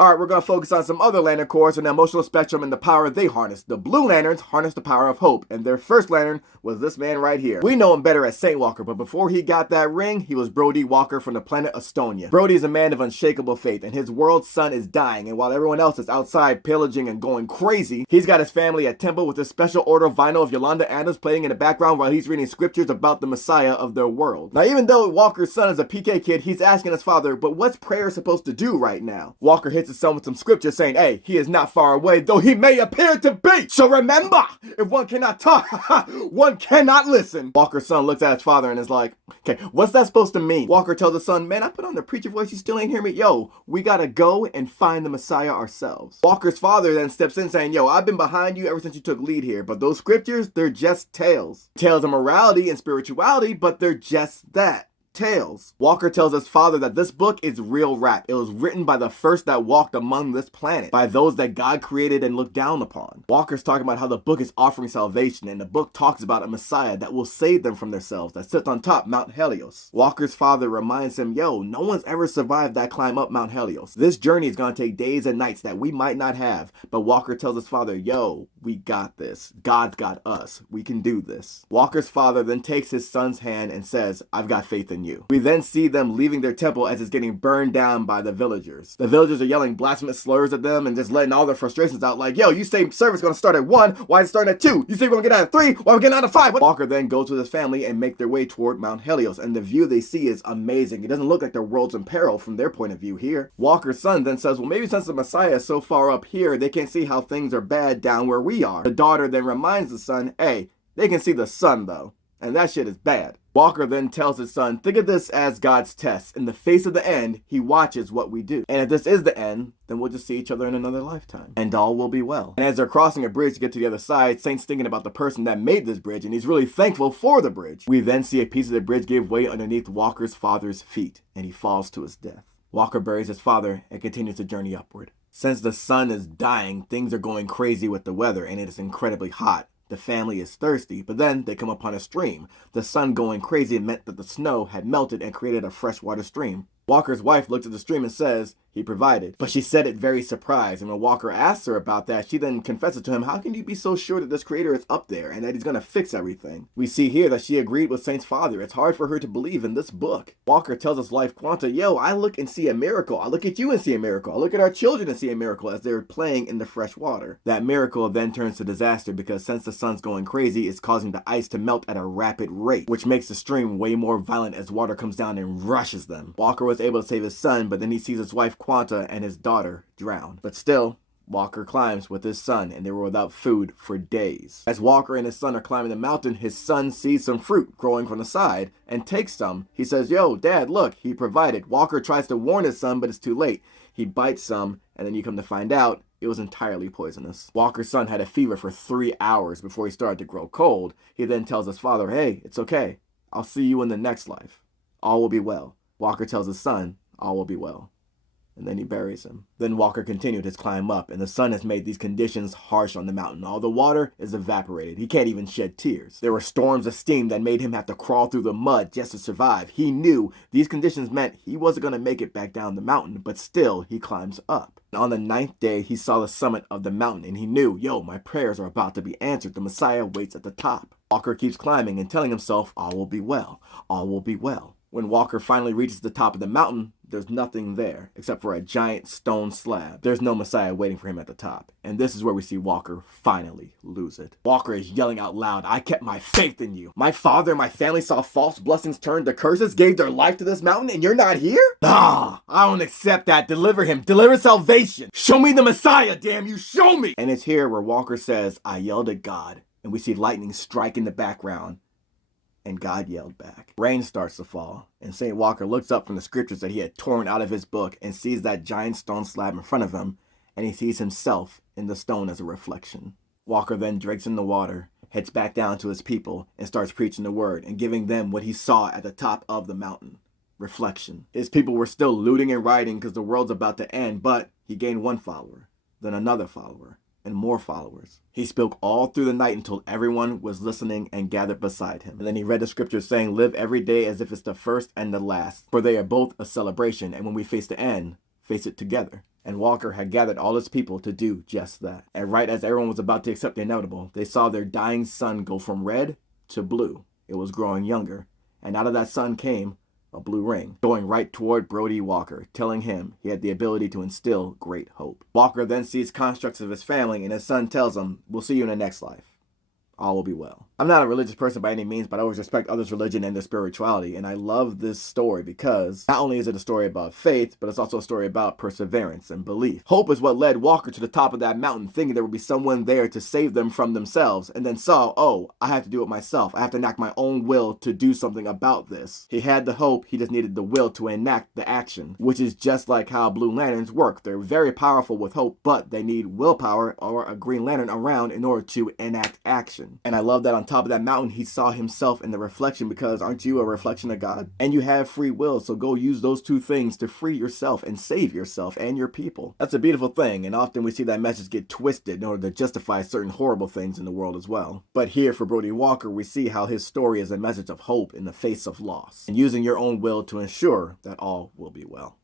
Alright, we're going to focus on some other lantern cores and the emotional spectrum and the power they harness. The blue lanterns harness the power of hope, and their first lantern was this man right here. We know him better as Saint Walker, but before he got that ring, he was Brody Walker from the planet Estonia. Brody is a man of unshakable faith, and his world's sun is dying, and while everyone else is outside pillaging and going crazy, he's got his family at temple with a special order vinyl of Yolanda Adams playing in the background while he's reading scriptures about the Messiah of their world. Now, even though Walker's son is a PK kid, he's asking his father, but what's prayer supposed to do right now? Walker hits his son with some scripture saying, hey, he is not far away, though he may appear to be. So remember, if one cannot talk, one cannot listen. Walker's son looks at his father and is like, okay, what's that supposed to mean? Walker tells his son, man, I put on the preacher voice, you still ain't hear me? Yo, we gotta go and find the Messiah ourselves. Walker's father then steps in saying, yo, I've been behind you ever since you took lead here, but those scriptures, they're just tales. Tales of morality and spirituality, but they're just that. Tales. Walker tells his father that this book is real rap. It was written by the first that walked among this planet, by those that God created and looked down upon. Walker's talking about how the book is offering salvation, and the book talks about a Messiah that will save them from themselves, that sits on top Mount Helios. Walker's father reminds him, yo, no one's ever survived that climb up Mount Helios. This journey is going to take days and nights that we might not have, but Walker tells his father, yo, we got this. God's got us. We can do this. Walker's father then takes his son's hand and says, I've got faith in you. We then see them leaving their temple as it's getting burned down by the villagers. The villagers are yelling blasphemous slurs at them and just letting all their frustrations out like, yo, you say service going to start at 1, why is it starting at 2? You say we're going to get out at 3, why are we getting out at 5? Walker then goes with his family and make their way toward Mount Helios, and the view they see is amazing. It doesn't look like their world's in peril from their point of view here. Walker's son then says, well, maybe since the Messiah is so far up here, they can't see how things are bad down where we are. The daughter then reminds the son, hey, they can see the sun though, and that shit is bad. Walker then tells his son, think of this as God's test. In the face of the end, he watches what we do. And if this is the end, then we'll just see each other in another lifetime. And all will be well. And as they're crossing a bridge to get to the other side, Saint's thinking about the person that made this bridge, and he's really thankful for the bridge. We then see a piece of the bridge give way underneath Walker's father's feet, and he falls to his death. Walker buries his father and continues the journey upward. Since the sun is dying, things are going crazy with the weather, and it is incredibly hot. The family is thirsty, but then they come upon a stream. The sun going crazy meant that the snow had melted and created a freshwater stream. Walker's wife looks at the stream and says, he provided. But she said it very surprised, and when Walker asks her about that, she then confesses to him, how can you be so sure that this creator is up there and that he's going to fix everything? We see here that she agreed with Saint's father. It's hard for her to believe in this book. Walker tells his wife Quanta, yo, I look and see a miracle. I look at you and see a miracle. I look at our children and see a miracle as they're playing in the fresh water. That miracle then turns to disaster because since the sun's going crazy, it's causing the ice to melt at a rapid rate, which makes the stream way more violent as water comes down and rushes them. Walker was able to save his son, but then he sees his wife Quanta and his daughter drown. But still, Walker climbs with his son, and they were without food for days. As Walker and his son are climbing the mountain, his son sees some fruit growing from the side and takes some. He says, yo, Dad, look, he provided. Walker tries to warn his son, but it's too late. He bites some, and then you come to find out it was entirely poisonous. Walker's son had a fever for 3 hours before he started to grow cold. He then tells his father, hey, it's okay. I'll see you in the next life. All will be well. Walker tells his son, all will be well. And then he buries him. Then Walker continued his climb up, and the sun has made these conditions harsh on the mountain. All the water is evaporated. He can't even shed tears. There were storms of steam that made him have to crawl through the mud just to survive. He knew these conditions meant he wasn't going to make it back down the mountain, but still he climbs up. And on the 9th day, he saw the summit of the mountain, and he knew, yo, my prayers are about to be answered. The Messiah waits at the top. Walker keeps climbing and telling himself, all will be well. All will be well. When Walker finally reaches the top of the mountain, there's nothing there except for a giant stone slab. There's no Messiah waiting for him at the top. And this is where we see Walker finally lose it. Walker is yelling out loud, I kept my faith in you. My father and my family saw false blessings turn to curses, gave their life to this mountain, and you're not here? Nah, I don't accept that. Deliver him. Deliver salvation. Show me the Messiah, damn you. Show me. And it's here where Walker says, I yelled at God. And we see lightning strike in the background. And God yelled back. Rain starts to fall, and Saint Walker looks up from the scriptures that he had torn out of his book and sees that giant stone slab in front of him, and he sees himself in the stone as a reflection. Walker then drinks in the water, heads back down to his people, and starts preaching the word and giving them what he saw at the top of the mountain. Reflection. His people were still looting and rioting because the world's about to end, but he gained one follower, then another follower, and more followers. He spoke all through the night until everyone was listening and gathered beside him. And then he read the scriptures saying, live every day as if it's the first and the last, for they are both a celebration, and when we face the end, face it together. And Walker had gathered all his people to do just that. And right as everyone was about to accept the inevitable, they saw their dying sun go from red to blue. It was growing younger. And out of that sun came a blue ring, going right toward Brody Walker, telling him he had the ability to instill great hope. Walker then sees constructs of his family, and his son tells him, "We'll see you in the next life. All will be well." I'm not a religious person by any means, but I always respect others' religion and their spirituality, and I love this story because not only is it a story about faith, but it's also a story about perseverance and belief. Hope is what led Walker to the top of that mountain, thinking there would be someone there to save them from themselves, and then saw, oh, I have to do it myself. I have to enact my own will to do something about this. He had the hope, he just needed the will to enact the action, which is just like how Blue Lanterns work. They're very powerful with hope, but they need willpower or a Green Lantern around in order to enact action. And I love that on top of that mountain, he saw himself in the reflection, because aren't you a reflection of God? And you have free will, so go use those two things to free yourself and save yourself and your people. That's a beautiful thing, and often we see that message get twisted in order to justify certain horrible things in the world as well. But here for Brody Walker, we see how his story is a message of hope in the face of loss, and using your own will to ensure that all will be well.